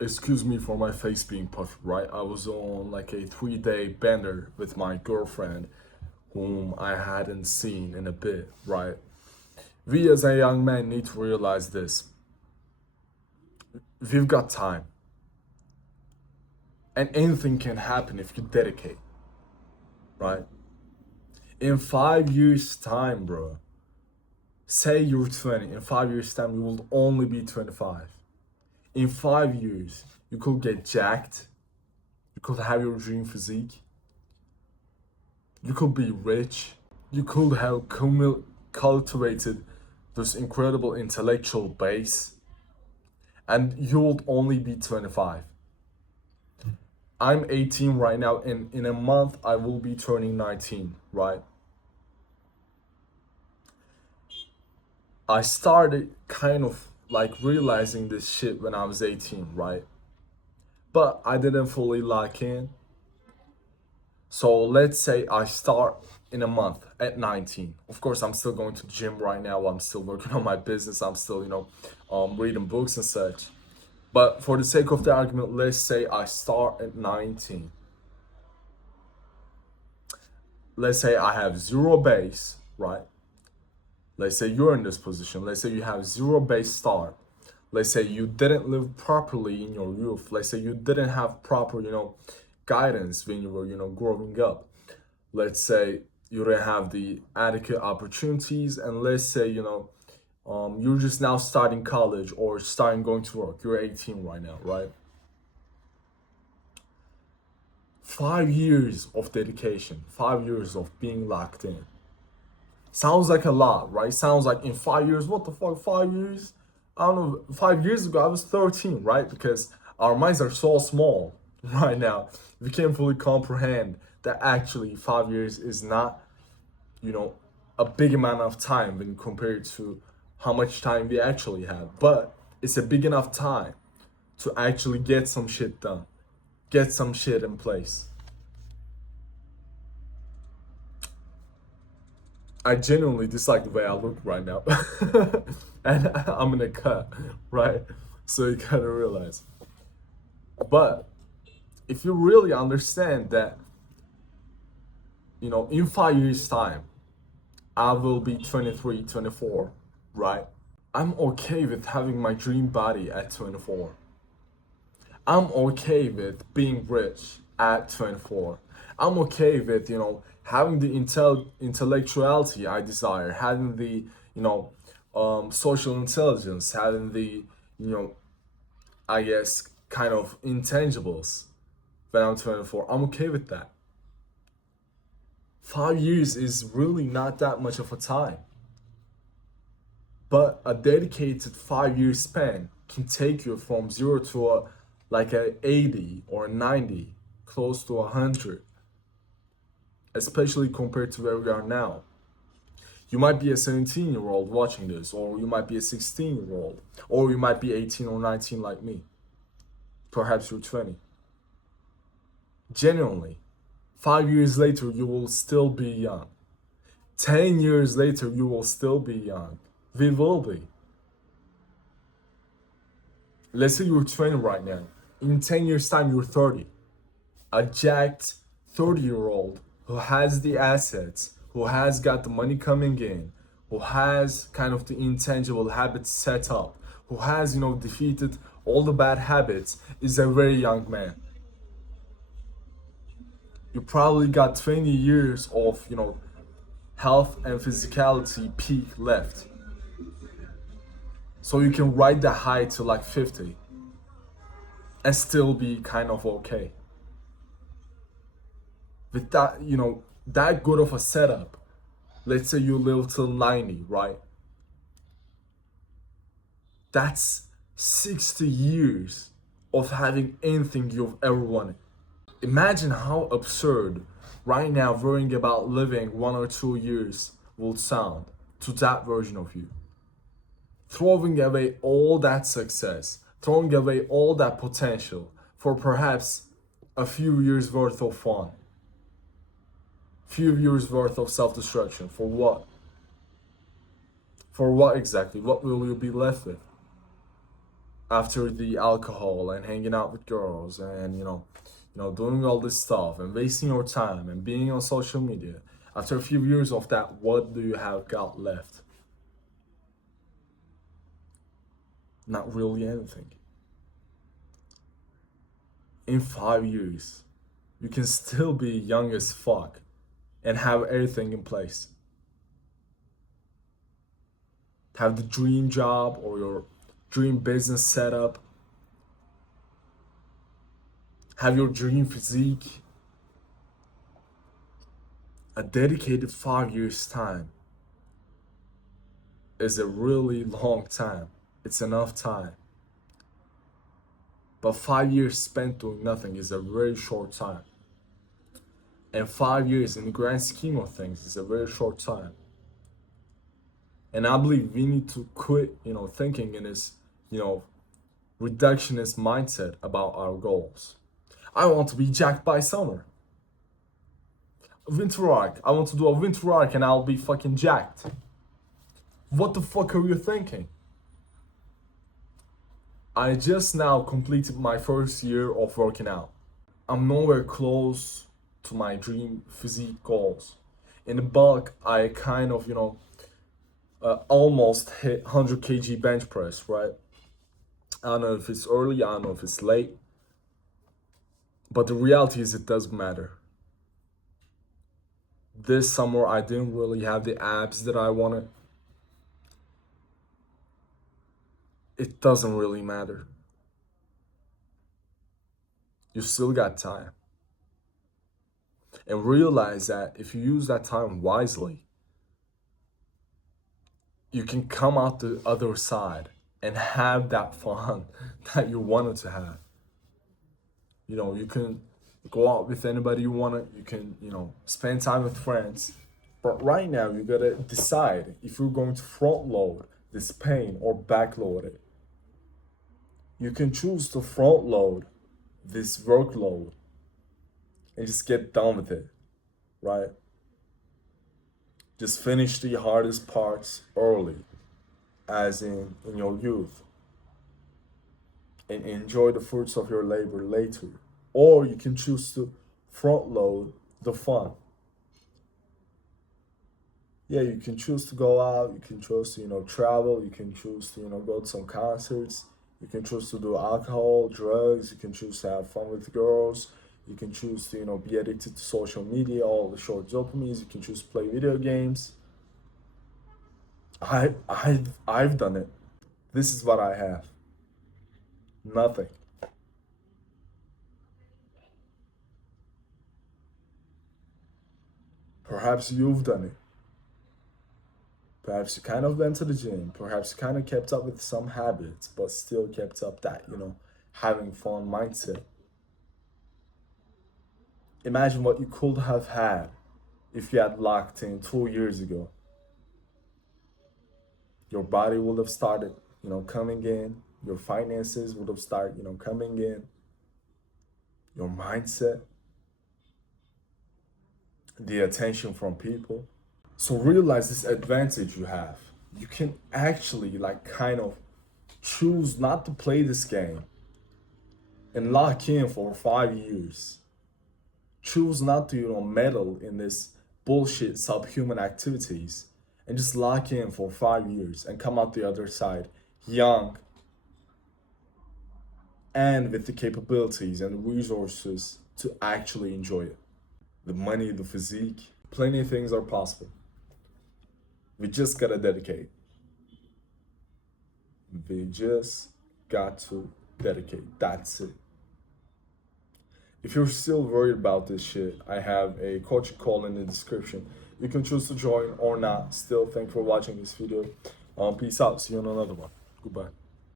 Excuse me for my face being puffy, right? I was on like a 3 day bender with my girlfriend, whom I hadn't seen in a bit, right? We as a young man need to realize this. We've got time, and anything can happen if you dedicate, right? In 5 years' time, bro, say you're 20, in 5 years' time, you will only be 25. In 5 years, you could get jacked, you could have your dream physique, you could be rich, you could have cultivated this incredible intellectual base, and you would only be 25. I'm 18 right now, and in a month I will be turning 19, right? I started kind of like realizing this shit when I was 18, right? But I didn't fully lock in. So let's say I start in a month at 19. Of course, I'm still going to the gym right now. I'm still working on my business. I'm still, reading books and such. But for the sake of the argument, let's say I start at 19. Let's say I have zero base, right? Let's say you're in this position. Let's say you have zero base start. Let's say you didn't live properly in your youth. Let's say you didn't have proper, guidance when you were, growing up. Let's say you didn't have the adequate opportunities, and let's say, you're just now starting college or starting going to work. You're 18 right now, right? 5 years of dedication, 5 years of being locked in. Sounds like a lot, right? Sounds like in 5 years, what the fuck, 5 years? I don't know, 5 years ago I was 13, right? Because our minds are so small right now. We can't fully comprehend that actually 5 years is not, you know, a big amount of time when compared to how much time we actually have. But it's a big enough time to actually get some shit done, get some shit in place. I genuinely dislike the way I look right now. And I'm in a cut, right? So you gotta realize. But if you really understand that, in 5 years' time, I will be 23, 24, right? I'm okay with having my dream body at 24. I'm okay with being rich at 24. I'm okay with, having the intellectuality I desire, having the, social intelligence, having the, I guess, kind of intangibles when I'm 24. I'm okay with that. 5 years is really not that much of a time. But a dedicated 5 year span can take you from zero to like a 80 or a 90, close to 100, especially compared to where we are now. You might be a 17-year-old watching this, or you might be a 16-year-old, or you might be 18 or 19 like me. Perhaps you're 20. Genuinely, 5 years later, you will still be young. 10 years later, you will still be young. We will be. Let's say you're 20 right now. In 10 years' time, you're 30. A jacked 30-year-old who has the assets, who has got the money coming in, who has kind of the intangible habits set up, who has, defeated all the bad habits, is a very young man. You probably got 20 years of, health and physicality peak left. So you can ride the high to like 50 and still be kind of okay. With that, that good of a setup, let's say you live till 90, right? That's 60 years of having anything you've ever wanted. Imagine how absurd right now worrying about living 1 or 2 years will sound to that version of you. Throwing away all that success, throwing away all that potential for perhaps a few years worth of fun, few years worth of self-destruction. For what? For what exactly? What will you be left with? after the alcohol and hanging out with girls and doing all this stuff and wasting your time and being on social media, after a few years of that, what do you have got left? Not really anything. In 5 years, you can still be young as fuck and have everything in place. Have the dream job or your dream business set up. Have your dream physique. A dedicated 5 years time is a really long time. It's enough time. But 5 years spent doing nothing is a very short time. And 5 years in the grand scheme of things is a very short time. And I believe we need to quit, thinking in this, reductionist mindset about our goals. I want to be jacked by summer. Winter arc. I want to do a winter arc and I'll be fucking jacked. What the fuck are you thinking? I just now completed my first year of working out. I'm nowhere close to my dream physique goals. In the bulk, I kind of, almost hit 100 kg bench press, right? I don't know if it's early, I don't know if it's late. But the reality is it doesn't matter. This summer, I didn't really have the abs that I wanted. It doesn't really matter. You still got time. And realize that if you use that time wisely, you can come out the other side and have that fun that you wanted to have. You can go out with anybody you want to. You can, spend time with friends. But right now, you gotta decide if you're going to front load this pain or back load it. You can choose to front load this workload and just get done with it, right? Just finish the hardest parts early, as in your youth, and enjoy the fruits of your labor later. Or you can choose to front load the fun. Yeah, you can choose to go out, you can choose to, travel, you can choose to, go to some concerts, you can choose to do alcohol, drugs, you can choose to have fun with girls, you can choose to, be addicted to social media, all the short dopamines, you can choose to play video games. I've done it. This is what I have. Nothing. Perhaps you've done it. Perhaps you kind of went to the gym. Perhaps you kind of kept up with some habits, but still kept up that, having fun mindset. Imagine what you could have had if you had locked in 2 years ago. Your body would have started, coming in. Your finances would have started, coming in. Your mindset, the attention from people. So realize this advantage you have. You can actually kind of choose not to play this game and lock in for 5 years. Choose not to, meddle in this bullshit subhuman activities and just lock in for 5 years and come out the other side young and with the capabilities and resources to actually enjoy it. The money, the physique, plenty of things are possible. We just gotta dedicate. We just got to dedicate. That's it. If you're still worried about this shit, I have a coaching call in the description. You can choose to join or not. Still, thanks for watching this video. Peace out. See you on another one. Goodbye.